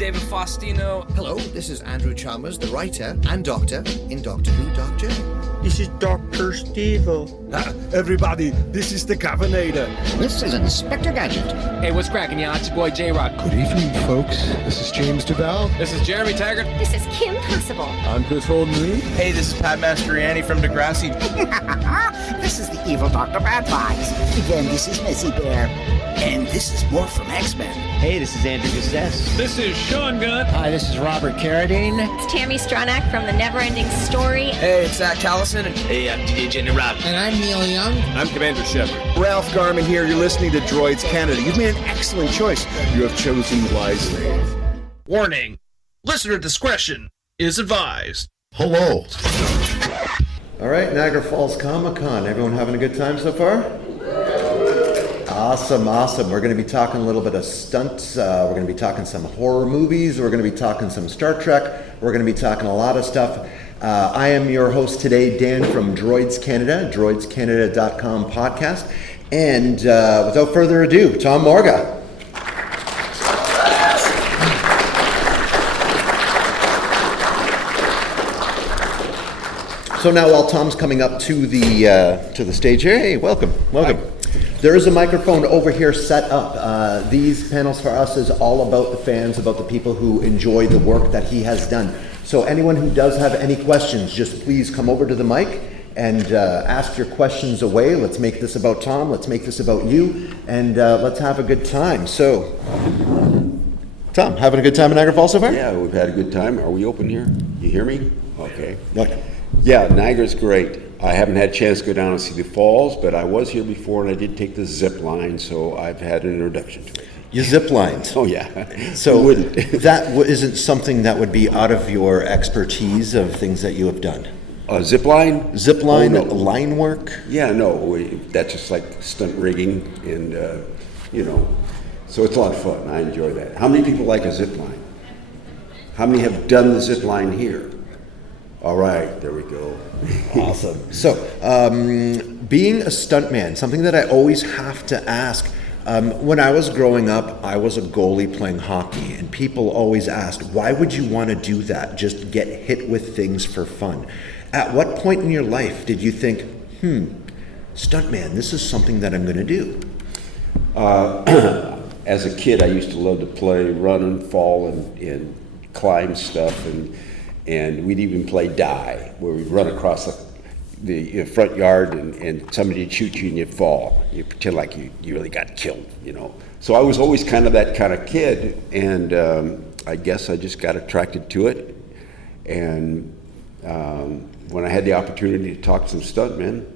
David Faustino. Hello, this is Andrew Chalmers, the writer and doctor in Doctor Who, Doctor. This is Dr. Steve-O. Everybody, this is the Governator. This is Inspector Gadget. Hey, what's cracking, y'all? It's your boy J-Rock. Good evening, folks. This is James DeBell. This is Jeremy Taggart. This is Kim Possible. I'm Chris Holden-Lee. Hey, this is Pat Mastroianni from Degrassi. This is the evil Dr. Bad Vibes. Again, this is Messy Bear. And this is Morph from X-Men. Hey, this is Andrew Gustess. This is Sean Gunn. Hi, this is Robert Carradine. It's Tammy Stronach from The Neverending Story. Hey, it's Zach Callison. Hey, I'm DJ Jenny Rob. And I'm Neil Young. I'm Commander Shepard. Ralph Garman here. You're listening to Droids Canada. You've made an excellent choice. You have chosen wisely. Warning. Listener discretion is advised. Hello. All right, Niagara Falls Comic Con. Everyone having a good time so far? Awesome. We're going to be talking a little bit of stunts. We're going to be talking some horror movies. We're going to be talking some Star Trek. We're going to be talking a lot of stuff. I am your host today, Dan from Droids Canada, droidscanada.com podcast. And without further ado, Tom Morga. So now while Tom's coming up to the stage here, hey, welcome. Hi. There is a microphone over here set up. These panels for us is all about the fans, about the people who enjoy the work that he has done. So anyone who does have any questions, just please come over to the mic and ask your questions away. Let's make this about Tom. Let's make this about you. And let's have a good time. So, Tom, having a good time in Niagara Falls so far? Yeah, we've had a good time. Are we open here? You hear me? Okay. What? Yeah, Niagara's great. I haven't had a chance to go down and see the falls, but I was here before and I did take the zip line, so I've had an introduction to it. You zip lined? Oh, yeah. So that isn't something that would be out of your expertise of things that you have done? Zip line? Zip line, oh, no. Line work? Yeah, no, that's just like stunt rigging and, so it's a lot of fun. I enjoy that. How many people like a zip line? How many have done the zip line here? All right, there we go. Awesome. So, being a stuntman, something that I always have to ask, when I was growing up, I was a goalie playing hockey, and people always asked, why would you want to do that? Just get hit with things for fun. At what point in your life did you think, stuntman, this is something that I'm going to do? As a kid, I used to love to play, run and fall and climb stuff, and we'd even play die, where we'd run across the front yard and somebody would shoot you and you'd fall. You pretend like you really got killed, So I was always kind of that kind of kid, and I guess I just got attracted to it. And when I had the opportunity to talk to some stuntmen,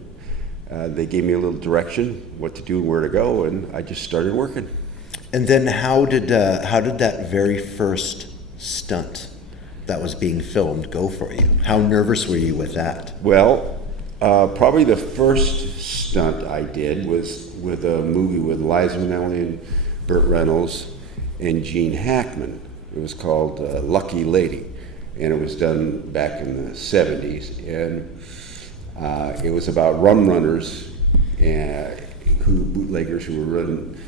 they gave me a little direction, what to do and where to go, and I just started working. And then how did that very first stunt that was being filmed go for you? How nervous were you with that? Well, probably the first stunt I did was with a movie with Liza Minnelli and Burt Reynolds and Gene Hackman. It was called Lucky Lady, and it was done back in the 70s. And it was about rum runners, bootleggers who were running,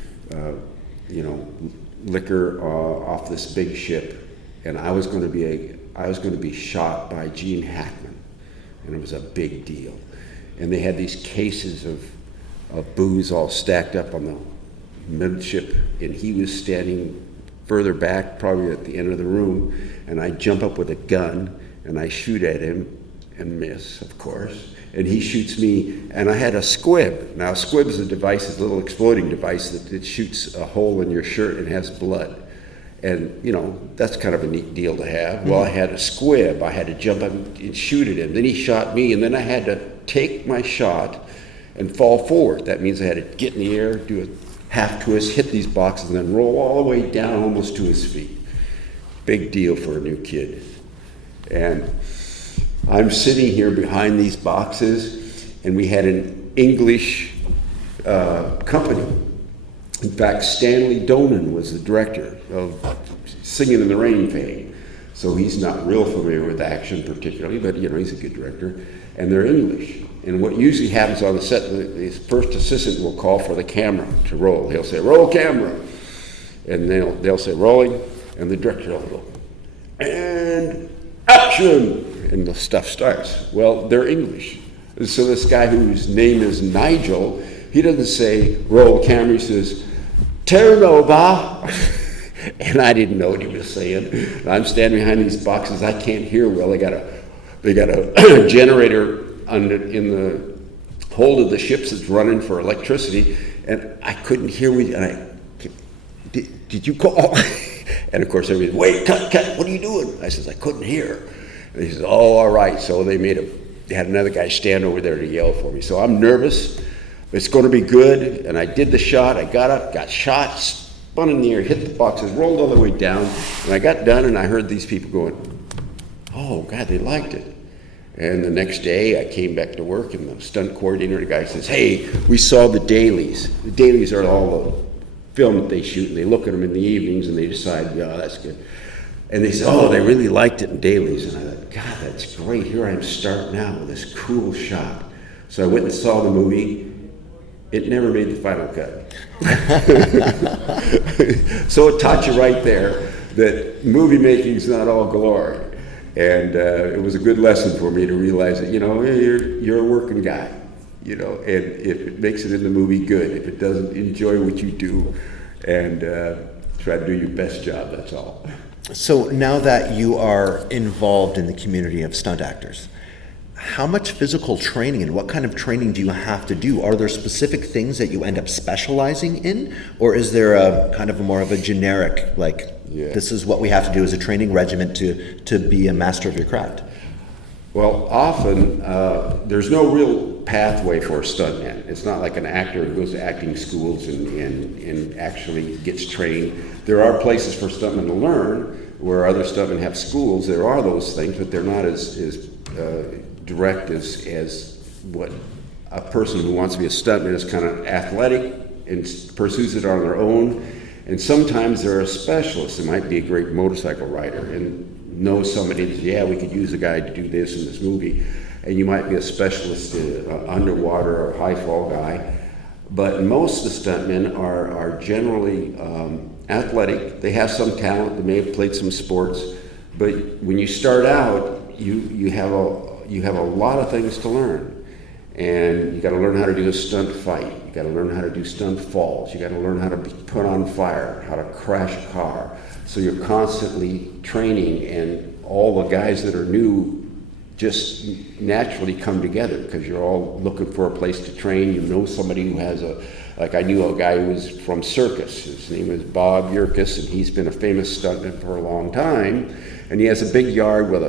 liquor off this big ship. And I was going to be shot by Gene Hackman, and it was a big deal. And they had these cases of booze all stacked up on the midship, and he was standing further back, probably at the end of the room, and I jump up with a gun, and I shoot at him, and miss, of course. And he shoots me, and I had a squib. Now, a squib is a device, it's a little exploding device that shoots a hole in your shirt and has blood. And, that's kind of a neat deal to have. Well, I had a squib. I had to jump up and shoot at him. Then he shot me, and then I had to take my shot and fall forward. That means I had to get in the air, do a half twist, hit these boxes, and then roll all the way down almost to his feet. Big deal for a new kid. And I'm sitting here behind these boxes, and we had an English company. In fact, Stanley Donen was the director of Singing in the Rain fame. So he's not real familiar with action particularly, but he's a good director. And they're English. And what usually happens on the set, the first assistant will call for the camera to roll. He'll say, roll camera. And they'll say, rolling. And the director will go, and action! And the stuff starts. Well, they're English. And so this guy whose name is Nigel, he doesn't say, roll camera, he says, turn over. And I didn't know what he was saying. And I'm standing behind these boxes. I can't hear well. They got a generator in the hold of the ships that's running for electricity, and I couldn't hear. Did you call? And of course, everybody, wait, cut, what are you doing? I says, I couldn't hear. And he says, oh, all right. So they had another guy stand over there to yell for me. So I'm nervous. It's going to be good. And I did the shot. I got up, got shot, spun in the air, hit the boxes, rolled all the way down. And I got done, and I heard these people going, oh, God, they liked it. And the next day, I came back to work, and the stunt coordinator, the guy says, hey, we saw the dailies. The dailies are all the film that they shoot, and they look at them in the evenings, and they decide, yeah, that's good. And they said, oh, they really liked it in dailies. And I thought, God, that's great. Here I am starting out with this cool shot. So I went and saw the movie. It never made the final cut. So it taught you right there that movie making is not all glory. And it was a good lesson for me to realize that, you're a working guy, and if it makes it in the movie, good. If it doesn't, enjoy what you do and try to do your best job, that's all. So now that you are involved in the community of stunt actors, how much physical training and what kind of training do you have to do? Are there specific things that you end up specializing in? Or is there a kind of more of a generic, this is what we have to do as a training regimen to be a master of your craft? Well, often there's no real pathway for a stuntman. It's not like an actor who goes to acting schools and actually gets trained. There are places for stuntmen to learn where other stuntmen have schools. There are those things, but they're not as direct as what a person who wants to be a stuntman is. Kind of athletic and pursues it on their own. And sometimes they're a specialist. They might be a great motorcycle rider and know somebody that, we could use a guy to do this in this movie. And you might be a specialist, underwater or high fall guy. But most of the stuntmen are generally athletic. They have some talent. They may have played some sports. But when you start out, you have a lot of things to learn. And you got to learn how to do a stunt fight. You got to learn how to do stunt falls. You got to learn how to be put on fire, how to crash a car. So you're constantly training, and all the guys that are new just naturally come together because you're all looking for a place to train. You know somebody who has I knew a guy who was from circus. His name is Bob Yerkes, and he's been a famous stuntman for a long time. And he has a big yard with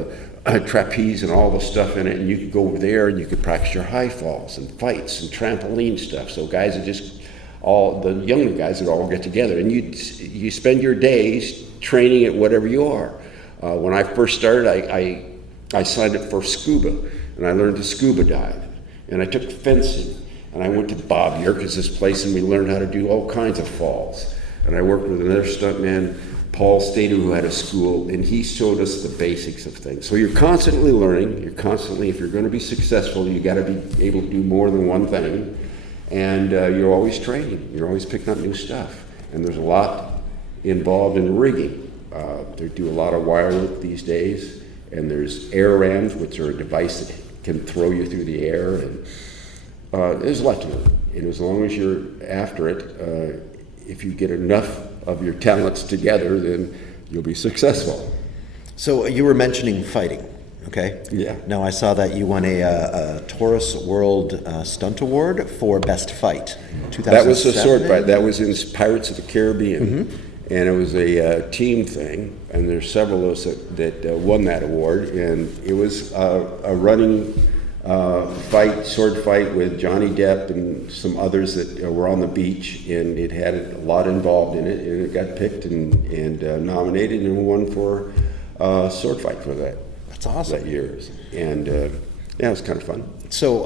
a trapeze and all the stuff in it, and you could go over there and you could practice your high falls and fights and trampoline stuff. So guys are just the younger guys would all get together, and you spend your days training at whatever you are. When I first started, I signed up for scuba, and I learned to scuba dive, and I took fencing, and I went to Bob Yerkes' place, and we learned how to do all kinds of falls. And I worked with another stuntman, Paul Stater, who had a school, and he showed us the basics of things. So you're constantly learning. You're constantly, if you're going to be successful, you got to be able to do more than one thing. And you're always training. You're always picking up new stuff. And there's a lot involved in rigging. They do a lot of wire work these days. And there's air rams, which are a device that can throw you through the air. And there's a lot to it. And as long as you're after it, if you get enough of your talents together, then you'll be successful. So you were mentioning fighting, okay? Yeah. Now I saw that you won a Taurus World Stunt Award for Best Fight. 2007. That was a sword fight. That was in Pirates of the Caribbean. Mm-hmm. And it was a team thing, and there's several of us that won that award. And it was a running sword fight with Johnny Depp and some others that were on the beach, and it had a lot involved in it, and it got picked and nominated and won for sword fight for that. That's awesome. That year, and it was kind of fun. So,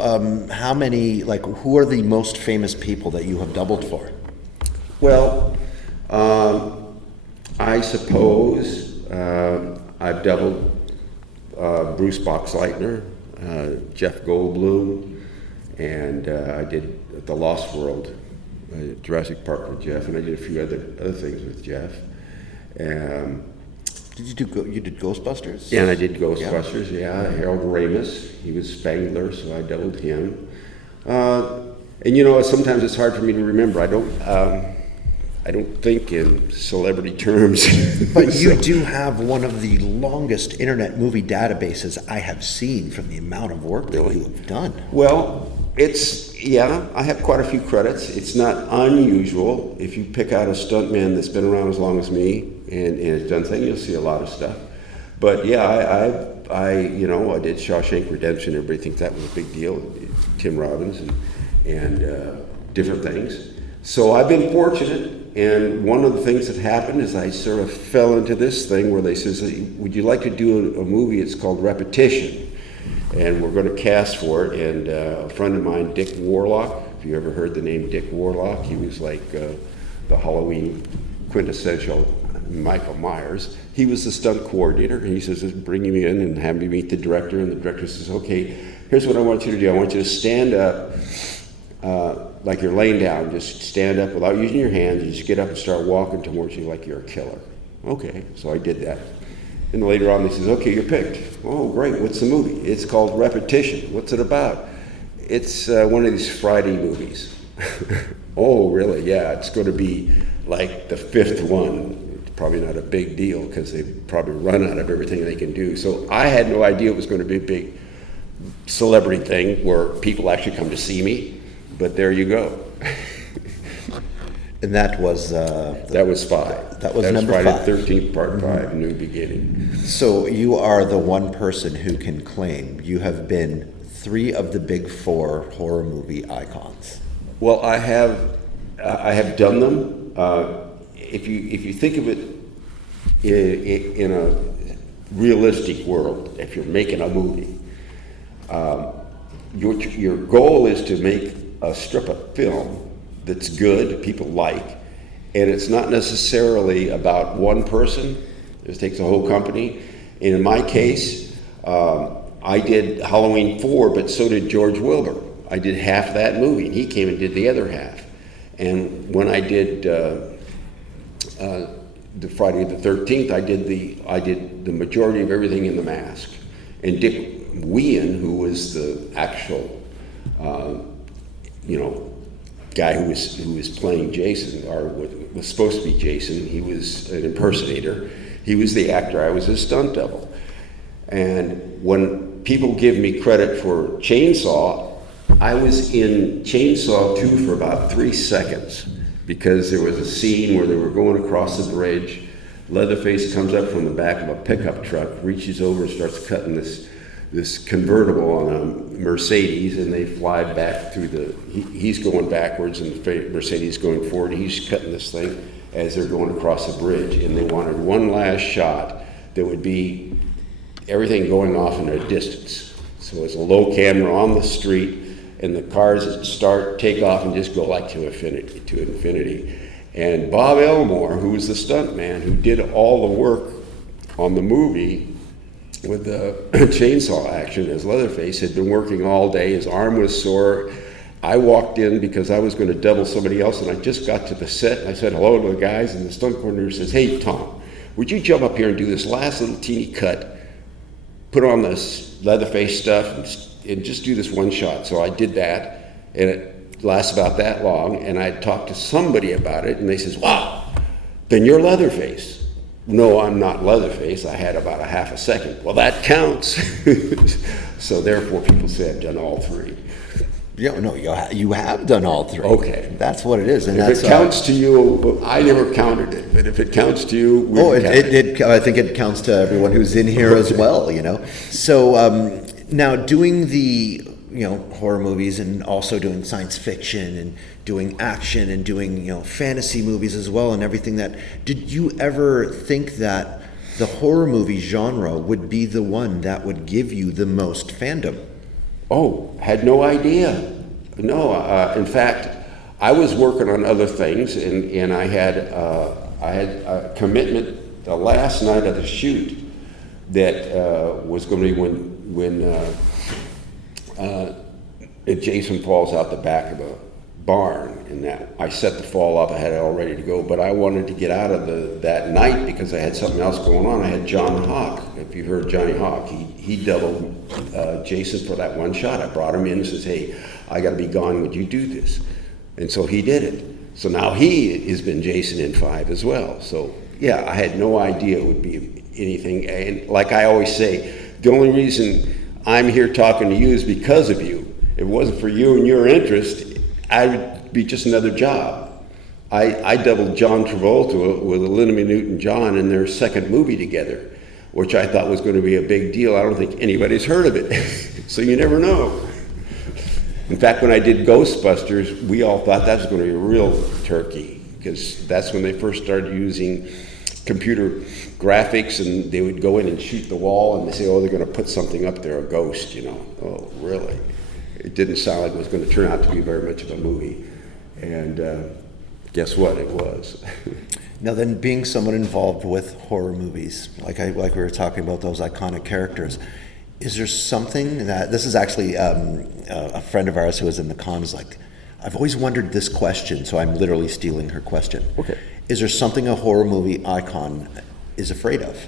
how many? Who are the most famous people that you have doubled for? Well, I suppose I've doubled Bruce Boxleitner, Jeff Goldblum, and I did The Lost World, Jurassic Park with Jeff, and I did a few other things with Jeff. Did you do you did Ghostbusters? And I did Ghostbusters, yeah. Harold Ramis, he was Spangler, so I doubled him. And you know, sometimes it's hard for me to remember. I don't think in celebrity terms. But you do have one of the longest internet movie databases I have seen from the amount of work that you have done. Well, I have quite a few credits. It's not unusual. If you pick out a stuntman that's been around as long as me and has done things, you'll see a lot of stuff. But yeah, I did Shawshank Redemption. Everybody thinks that was a big deal. Tim Robbins and different things. So I've been fortunate. And one of the things that happened is I sort of fell into this thing where they says, would you like to do a movie? It's called Repetition. And we're going to cast for it. And a friend of mine, Dick Warlock, if you ever heard the name Dick Warlock, he was like the Halloween quintessential Michael Myers. He was the stunt coordinator. And he says, bring me in and have me meet the director. And the director says, okay, here's what I want you to do. I want you to stand up like you're laying down. Just stand up without using your hands. You just get up and start walking towards you like you're a killer. Okay, so I did that. And later on, he says, okay, you're picked. Oh, great, what's the movie? It's called Repetition. What's it about? It's one of these Friday movies. Oh, really? Yeah, it's going to be like the fifth one. It's probably not a big deal because they've probably run out of everything they can do. So I had no idea it was going to be a big celebrity thing where people actually come to see me. But there you go. And that was... that was 5. That was number Friday 5. the 13th, part 5, New Beginning. So you are the one person who can claim you have been 3 of the big 4 horror movie icons. Well, I have done them. If you think of it in a realistic world, if you're making a movie, your goal is to make a strip of film that's good, people like, and it's not necessarily about one person. It takes a whole company. And in my case, I did Halloween 4, but so did George Wilbur. I did half that movie, and he came and did the other half. And when I did the Friday the 13th, I did the majority of everything in The Mask. And Dick Whean, who was the actual, guy who was playing Jason, or was supposed to be Jason, he was an impersonator. He was the actor. I was his stunt double. And when people give me credit for Chainsaw, I was in Chainsaw 2 for about 3 seconds because there was a scene where they were going across the bridge. Leatherface comes up from the back of a pickup truck, reaches over and starts cutting this convertible on a Mercedes, and they fly back through he's going backwards and the Mercedes going forward. He's cutting this thing as they're going across the bridge, and they wanted one last shot that would be everything going off in a distance. So it's a low camera on the street, and the cars that take off and just go like to infinity. And Bob Elmore, who was the stuntman who did all the work on the movie with the chainsaw action as Leatherface, had been working all day. His arm was sore. I walked in because I was going to double somebody else, and I just got to the set, and I said hello to the guys, and the stunt coordinator says, hey, Tom, would you jump up here and do this last little teeny cut, put on this Leatherface stuff, and just do this one shot. So I did that, and it lasts about that long, and I talked to somebody about it, and they says, wow, then you're Leatherface. No, I'm not Leatherface. I had about a half a second. Well, that counts. So therefore, people say I've done all 3. Yeah, no, you have done all 3. Okay. That's what it is. And if it counts to you, I never counted it, but if it counts to you, I think it counts to everyone who's in here as well, So now doing the horror movies and also doing science fiction and doing action and doing fantasy movies as well and everything did you ever think that the horror movie genre would be the one that would give you the most fandom? Oh, had no idea. No, in fact, I was working on other things, and I had a commitment the last night of the shoot that was going to be when Jason falls out the back of a barn, and that I set the fall up. I had it all ready to go, but I wanted to get out of that night because I had something else going on. I had John Hawk. If you heard Johnny Hawk, he doubled Jason for that one shot. I brought him in and says, "Hey, I got to be gone. Would you do this?" And so he did it. So now he has been Jason in 5 as well. So yeah, I had no idea it would be anything. And like I always say, the only reason I'm here talking to you is because of you. If it wasn't for you and your interest, I would be just another job. I doubled John Travolta with Olivia Newton-John in their second movie together, which I thought was going to be a big deal. I don't think anybody's heard of it. So you never know. In fact, when I did Ghostbusters, we all thought that was going to be a real turkey, because that's when they first started using computer graphics, and they would go in and shoot the wall, and they say, oh, they're going to put something up there, a ghost, you know. Oh, really? It didn't sound like it was going to turn out to be very much of a movie. And guess what? It was. Now then, being someone involved with horror movies, like we were talking about those iconic characters, is there something that, this is actually a friend of ours who was in the con is like, I've always wondered this question, so I'm literally stealing her question. Okay. Is there something a horror movie icon is afraid of?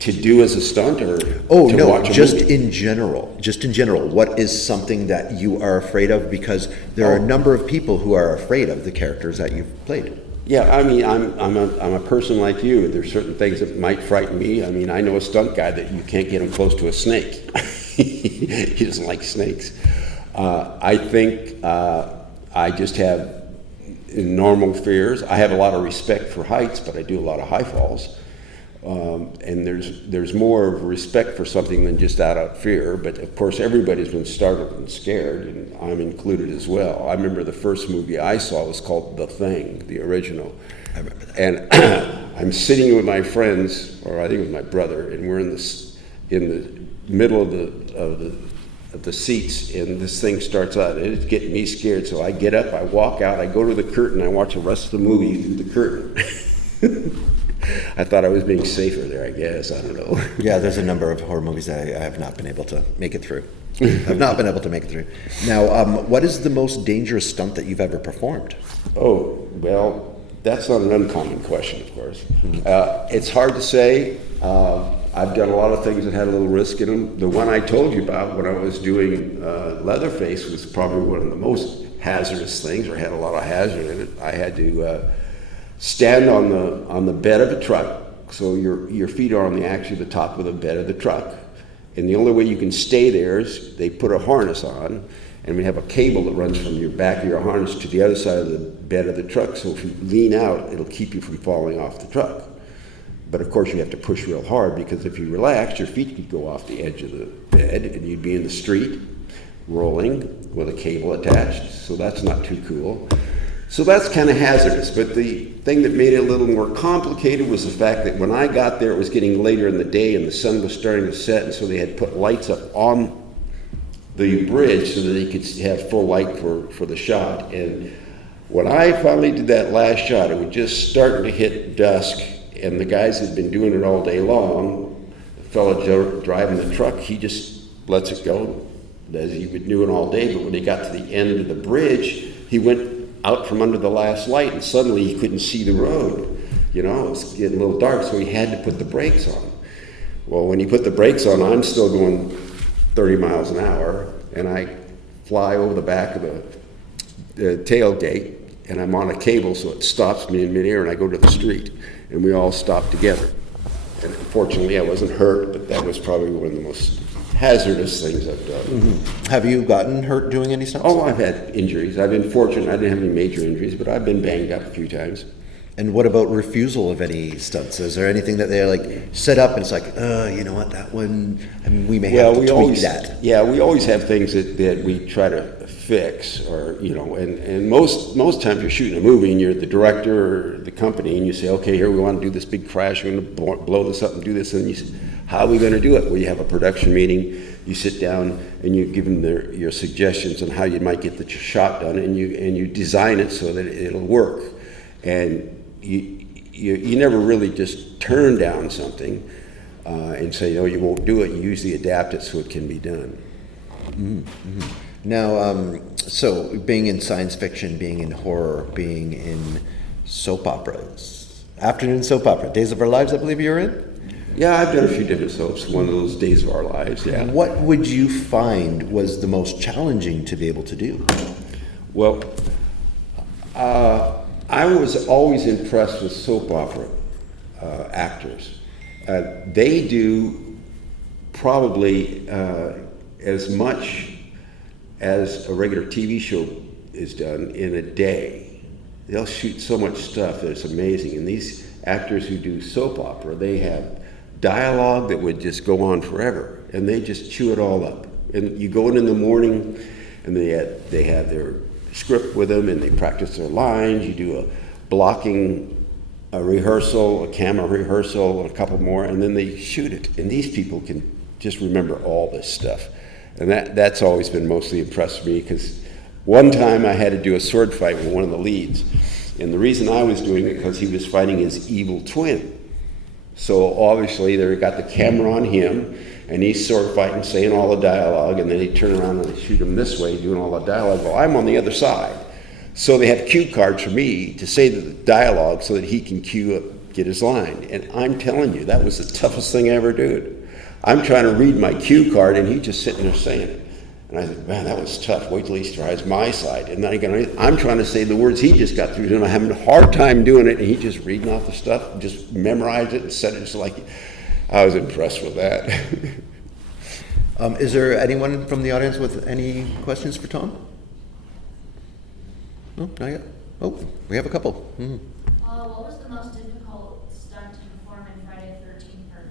To do as a stunt, or oh to no, watch a just movie? in general. Just in general, what is something that you are afraid of? Because there are a number of people who are afraid of the characters that you've played. Yeah, I mean, I'm a person like you. There's certain things that might frighten me. I mean, I know a stunt guy that you can't get him close to a snake. He doesn't like snakes. I think I just have normal fears. I have a lot of respect for heights, but I do a lot of high falls. And there's more of respect for something than just out fear. But of course, everybody's been startled and scared, and I'm included as well. I remember the first movie I saw was called The Thing, the original. I remember that. And I'm sitting with my friends, or I think it was my brother, and we're in the middle of the seats, and this thing starts out, and it's getting me scared. So I get up, I walk out, I go to the curtain, I watch the rest of the movie through the curtain. I thought I was being safer there, I guess. I don't know. Yeah, there's a number of horror movies that I have not been able to make it through. I've not been able to make it through. Now, what is the most dangerous stunt that you've ever performed? Oh, well, that's not an uncommon question, of course. It's hard to say. I've done a lot of things that had a little risk in them. The one I told you about when I was doing Leatherface was probably one of the most hazardous things, or had a lot of hazard in it. I had to stand on the bed of a truck, so your feet are on the top of the bed of the truck, and the only way you can stay there is they put a harness on, and we have a cable that runs from your back of your harness to the other side of the bed of the truck, so if you lean out, it'll keep you from falling off the truck. But of course you have to push real hard, because if you relax, your feet could go off the edge of the bed and you'd be in the street rolling with a cable attached, so that's not too cool. So that's kind of hazardous, but the thing that made it a little more complicated was the fact that when I got there, it was getting later in the day and the sun was starting to set, and so they had put lights up on the bridge so that they could have full light for the shot. And when I finally did that last shot, it was just starting to hit dusk, and the guys had been doing it all day long. The fellow driving the truck, he just lets it go as he'd been doing all day, but when he got to the end of the bridge, he went out from under the last light, and suddenly he couldn't see the road. You know, it was getting a little dark, so he had to put the brakes on. Well, when he put the brakes on, I'm still going 30 miles an hour, and I fly over the back of the tailgate, and I'm on a cable, so it stops me in midair, and I go to the street, and we all stop together. And unfortunately, I wasn't hurt, but that was probably one of the most hazardous things I've done. Mm-hmm. Have you gotten hurt doing any stunts? Oh, I've had injuries. I've been fortunate. I didn't have any major injuries, but I've been banged up a few times. And what about refusal of any stunts? Is there anything that they're like set up and it's like, you know what, that one, I mean, we may have to tweak that. Yeah, we always have things that we try to fix, or, you know, and most times you're shooting a movie and you're the director or the company and you say, okay, here we want to do this big crash, we're going to blow this up and do this, and you say, how are we going to do it? Well, you have a production meeting, you sit down and you give them your suggestions on how you might get the shot done, and you design it so that it'll work. And you never really just turn down something and say, no, you won't do it. You usually adapt it so it can be done. Mm-hmm. Now, so being in science fiction, being in horror, being in soap operas, afternoon soap opera, Days of Our Lives, I believe you're in? Yeah, I've done a few different soaps, one of those Days of Our Lives, yeah. What would you find was the most challenging to be able to do? Well, I was always impressed with soap opera actors. They do probably as much as a regular TV show is done in a day. They'll shoot so much stuff that it's amazing. And these actors who do soap opera, they have dialogue that would just go on forever, and they just chew it all up. And you go in the morning, and they have their script with them, and they practice their lines. You do a blocking, a rehearsal, a camera rehearsal, and a couple more, and then they shoot it. And these people can just remember all this stuff. And that's always been mostly impressed me, because one time I had to do a sword fight with one of the leads. And the reason I was doing it because he was fighting his evil twin. So obviously they got the camera on him, and he's sword fighting, saying all the dialogue, and then they turn around and they shoot him this way, doing all the dialogue. Well, I'm on the other side. So they have cue cards for me to say the dialogue so that he can cue up, get his line. And I'm telling you, that was the toughest thing I ever did. I'm trying to read my cue card, and he's just sitting there saying it. And I said, man, that was tough. Wait till he tries my side. And then I'm trying to say the words he just got through, and I'm having a hard time doing it, and he's just reading off the stuff, just memorized it and said it just like, I was impressed with that. Is there anyone from the audience with any questions for Tom? No, not yet. Oh, we have a couple. Mm-hmm. What was the most difficult stunt to perform in Friday the 13th Part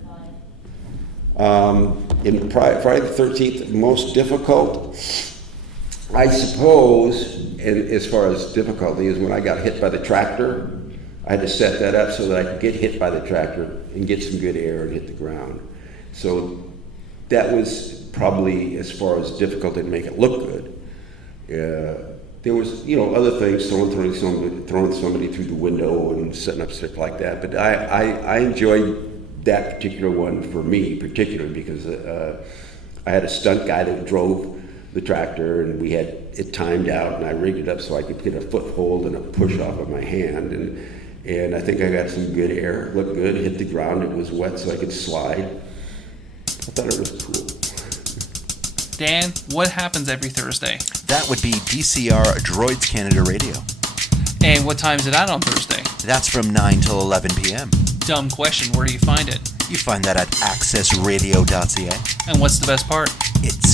5? In Friday the 13th, most difficult, I suppose, and as far as difficulty, is when I got hit by the tractor. I had to set that up so that I could get hit by the tractor and get some good air and hit the ground. So that was probably as far as difficult to make it look good. There was, other things, throwing somebody through the window and setting up stuff like that. But I enjoyed that particular one for me, particularly because I had a stunt guy that drove the tractor, and we had it timed out, and I rigged it up so I could get a foothold and a push off of my hand. And I think I got some good air, looked good, hit the ground. It was wet so I could slide. I thought it was cool. Dan, what happens every Thursday? That would be DCR Droids Canada Radio. And what time is it on Thursday? That's from 9 till 11 p.m. Dumb question, where do you find it? You find that at accessradio.ca. And what's the best part? It's